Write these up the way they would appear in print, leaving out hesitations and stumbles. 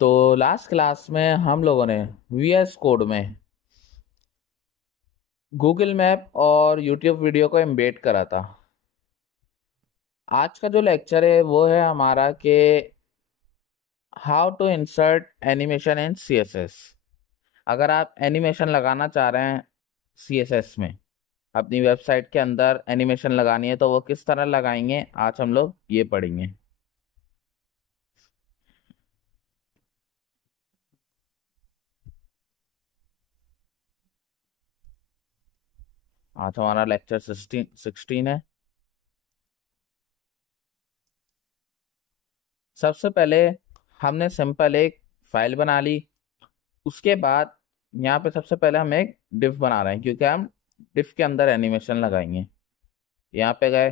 तो last class में हम लोगों ने वीएस कोड में गूगल मैप और यूट्यूब वीडियो को एम्बेड करा था। आज का जो लेक्चर है वो है हमारा कि how to insert animation in CSS. अगर आप एनिमेशन लगाना चाह रहे हैं सीएसएस में, अपनी वेबसाइट के अंदर एनिमेशन लगानी है, तो वो किस तरह लगाएंगे आज हम लोग ये पढ़ेंगे। आज हमारा लेक्चर 16 है। सबसे पहले हमने सिंपल एक फाइल बना ली। उसके बाद यहाँ पे सबसे पहले हम एक डिफ बना रहे हैं, क्योंकि हम डिफ के अंदर एनिमेशन लगाएंगे। यहाँ पे गए,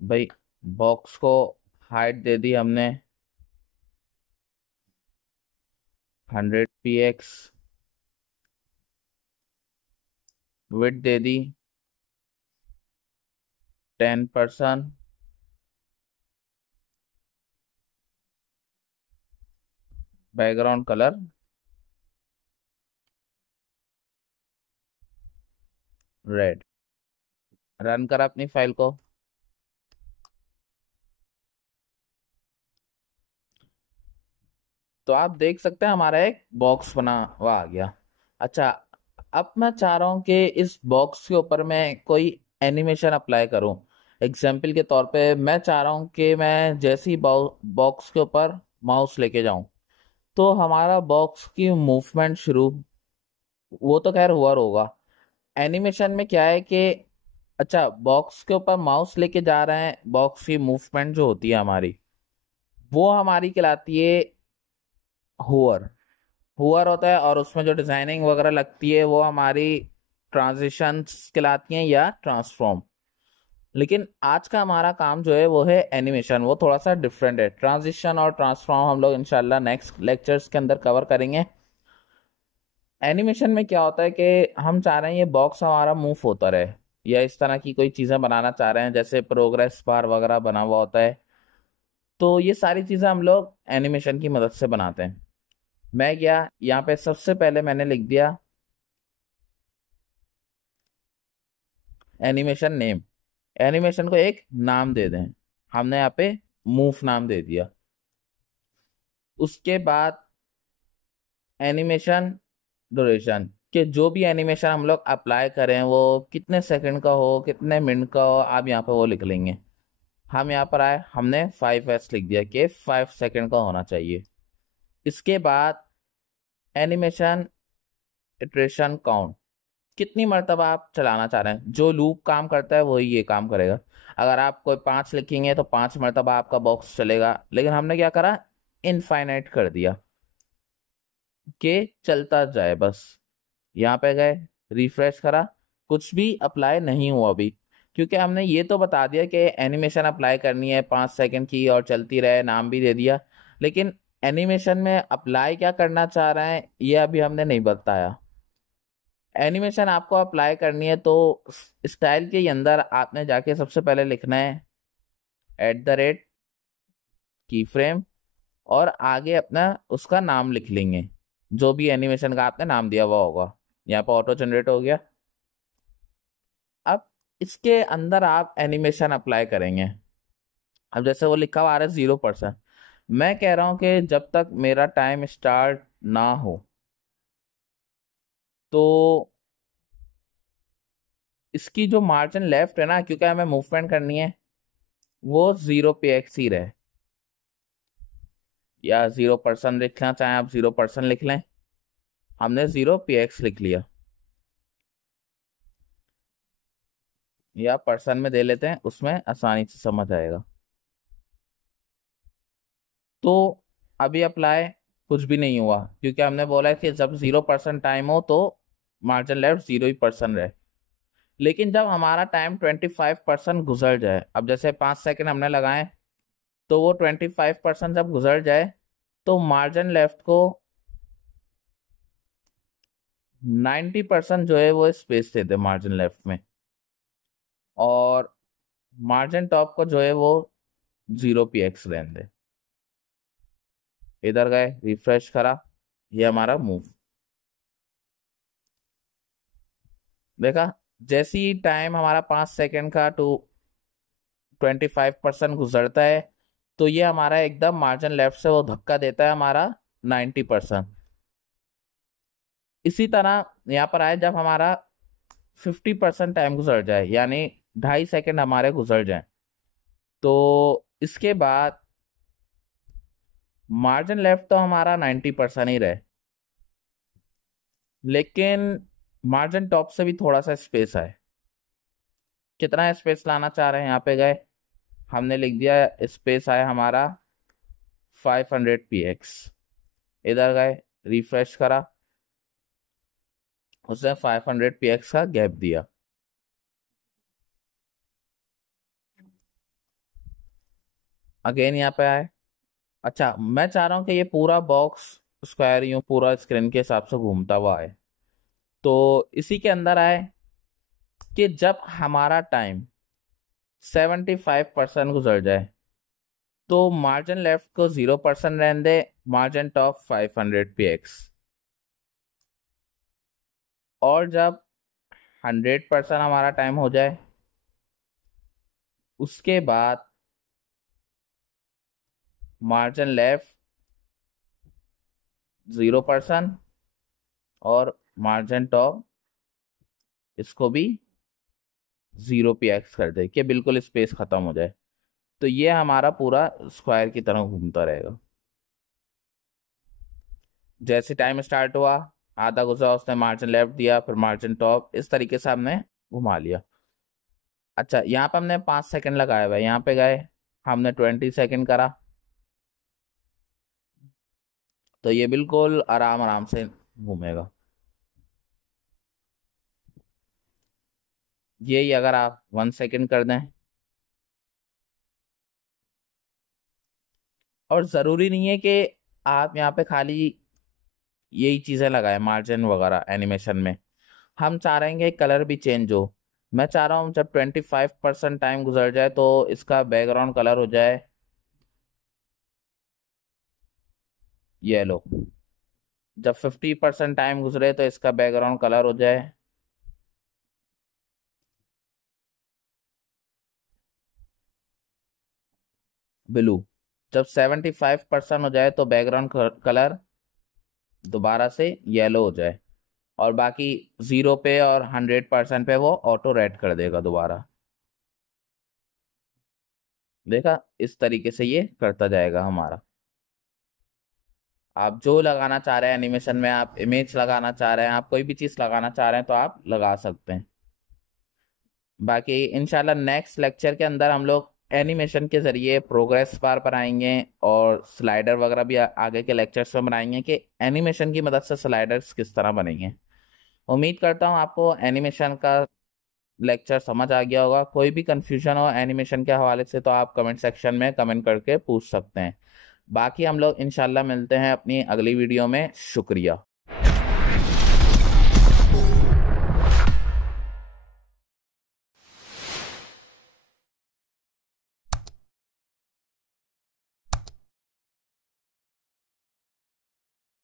भाई बॉक्स को हाइट दे दी हमने 100 px, विड्थ दे दी 10%, बैकग्राउंड कलर रेड। रन करा अपनी फाइल को। तो आप देख सकते हैं हमारा एक बॉक्स बना हुआ आ गया। अच्छा, अब मैं चाह रहा हूँ कि इस बॉक्स के ऊपर मैं कोई एनिमेशन अप्लाई करूँ। एग्जाम्पल के तौर पे मैं चाह रहा हूँ कि मैं जैसे ही बॉक्स के ऊपर माउस लेके जाऊं तो हमारा बॉक्स की मूवमेंट शुरू, वो तो खैर हुआ होगा। एनिमेशन में क्या है कि अच्छा, बॉक्स के ऊपर माउस लेके जा रहे हैं, बॉक्स की मूवमेंट जो होती है हमारी, वो हमारी कहलाती है होवर। हुआ होता है, और उसमें जो डिजाइनिंग वगैरह लगती है वो हमारी ट्रांजिशंस कहलाती हैं या ट्रांसफॉर्म। लेकिन आज का हमारा काम जो है वो है एनिमेशन। वो थोड़ा सा डिफरेंट है। ट्रांजिशन और ट्रांसफॉर्म हम लोग इंशाल्लाह नेक्स्ट लेक्चर्स के अंदर कवर करेंगे। एनिमेशन में क्या होता है कि हम चाह रहे हैं ये बॉक्स हमारा मूव होता रहे, या इस तरह की कोई चीजें बनाना चाह रहे हैं, जैसे प्रोग्रेस बार वगैरह बना हुआ होता है। तो ये सारी चीजें हम लोग एनिमेशन की मदद से बनाते हैं। मैं गया यहाँ पे, सबसे पहले मैंने लिख दिया एनिमेशन नेम। एनिमेशन को एक नाम दे दें। हमने यहाँ पे मूव नाम दे दिया। उसके बाद एनिमेशन ड्यूरेशन, कि जो भी एनिमेशन हम लोग अप्लाई करें वो कितने सेकंड का हो, कितने मिनट का हो, आप यहाँ पे वो लिख लेंगे। हम यहाँ पर आए, हमने 5s लिख दिया कि 5 सेकंड का होना चाहिए। इसके बाद एनिमेशन इटरेशन काउंट, कितनी मरतबा आप चलाना चाह रहे हैं। जो लूप काम करता है वही ये काम करेगा। अगर आप कोई 5 लिखेंगे तो 5 मरतबा आपका बॉक्स चलेगा। लेकिन हमने क्या करा, इनफाइनाइट कर दिया कि चलता जाए बस। यहाँ पे गए, रिफ्रेश करा, कुछ भी अप्लाई नहीं हुआ अभी, क्योंकि हमने ये तो बता दिया कि एनिमेशन अप्लाई करनी है 5 सेकंड की और चलती रहे, नाम भी दे दिया। लेकिन एनिमेशन में अप्लाई क्या करना चाह रहे हैं ये अभी हमने नहीं बताया। एनिमेशन आपको अप्लाई करनी है तो स्टाइल के अंदर आपने जाके सबसे पहले लिखना है @ की फ्रेम, और आगे अपना उसका नाम लिख लेंगे, जो भी एनिमेशन का आपने नाम दिया हुआ होगा। यहाँ पर ऑटो जनरेट हो गया। अब इसके अंदर आप एनिमेशन अप्लाई करेंगे। अब जैसे वो लिखा हुआ आ रहा है 0%, मैं कह रहा हूं कि जब तक मेरा टाइम स्टार्ट ना हो, तो इसकी जो मार्जिन लेफ्ट है ना, क्योंकि हमें मूवमेंट करनी है, वो 0 px ही रहे। या 0% लिखना चाहें आप 0% लिख लें। हमने 0 px लिख लिया, या पर्सन में दे लेते हैं, उसमें आसानी से समझ आएगा। तो अभी अप्लाई कुछ भी नहीं हुआ, क्योंकि हमने बोला है कि जब 0% टाइम हो तो मार्जिन लेफ्ट 0% रहे। लेकिन जब हमारा टाइम 25% गुजर जाए, अब जैसे 5 सेकंड हमने लगाए, तो वो 25% जब गुजर जाए तो मार्जिन लेफ्ट को 90% जो है वो स्पेस दे दे मार्जिन लेफ्ट में। और मार्जिन टॉप को जो है वो 0px रहने दे। इधर गए, रिफ्रेश करा, ये हमारा मूव। देखा, जैसे ही टाइम हमारा 5 सेकंड का टू 25% गुजरता है तो ये हमारा एकदम मार्जिन लेफ्ट से वो धक्का देता है हमारा 90%। इसी तरह यहाँ पर आए, जब हमारा 50% टाइम गुजर जाए, यानी 2.5 सेकंड हमारे गुजर जाए, तो इसके बाद मार्जिन लेफ्ट तो हमारा 90% ही रहे, लेकिन मार्जिन टॉप से भी थोड़ा सा स्पेस आए। कितना स्पेस लाना चाह रहे हैं, यहाँ पे गए, हमने लिख दिया स्पेस आया हमारा 500px। इधर गए, रिफ्रेश करा, उसने 500px का गैप दिया। अगेन यहाँ पे आए। अच्छा, मैं चाह रहा हूँ कि ये पूरा बॉक्स स्क्वायर यूं पूरा स्क्रीन के हिसाब से घूमता हुआ आए। तो इसी के अंदर आए कि जब हमारा टाइम 75% गुजर जाए तो मार्जिन लेफ्ट को 0% रहने दे, मार्जिन टॉप 500px। और जब 100% हमारा टाइम हो जाए उसके बाद मार्जिन लेफ्ट 0% और मार्जिन टॉप इसको भी 0px कर दे कि बिल्कुल स्पेस खत्म हो जाए। तो ये हमारा पूरा स्क्वायर की तरह घूमता रहेगा। जैसे टाइम स्टार्ट हुआ, आधा गुजरा, उसने मार्जिन लेफ्ट दिया, फिर मार्जिन टॉप, इस तरीके से हमने घुमा लिया। अच्छा, यहाँ पे हमने 5 सेकंड लगाया हुआ है, यहाँ पे गए, हमने 20 सेकंड करा, तो ये बिल्कुल आराम आराम से घूमेगा। यही अगर आप 1 सेकंड कर दें, और ज़रूरी नहीं है कि आप यहाँ पे खाली यही चीज़ें लगाएं मार्जिन वगैरह एनिमेशन में। हम चाह रहे हैं कि कलर भी चेंज हो। मैं चाह रहा हूँ जब 25% टाइम गुजर जाए तो इसका बैकग्राउंड कलर हो जाए येलो। जब 50% टाइम गुजरे तो इसका बैकग्राउंड कलर हो जाए ब्लू। जब 75% हो जाए तो बैकग्राउंड कलर दोबारा से येलो हो जाए, और बाकी 0 पे और 100% पे वो ऑटो रेड कर देगा दोबारा। देखा, इस तरीके से ये करता जाएगा हमारा। आप जो लगाना चाह रहे हैं एनिमेशन में, आप इमेज लगाना चाह रहे हैं, आप कोई भी चीज़ लगाना चाह रहे हैं तो आप लगा सकते हैं। बाकी इंशाल्लाह नेक्स्ट लेक्चर के अंदर हम लोग एनिमेशन के ज़रिए प्रोग्रेस बार बनाएंगे और स्लाइडर वगैरह भी आगे के लेक्चर्स में बनाएंगे कि एनिमेशन की मदद से स्लाइडर्स किस तरह बनेंगे। उम्मीद करता हूँ आपको एनिमेशन का लेक्चर समझ आ गया होगा। कोई भी कंफ्यूजन हो एनिमेशन के हवाले से तो आप कमेंट सेक्शन में कमेंट करके पूछ सकते हैं। बाकी हम लोग इंशाल्लाह मिलते हैं अपनी अगली वीडियो में। शुक्रिया।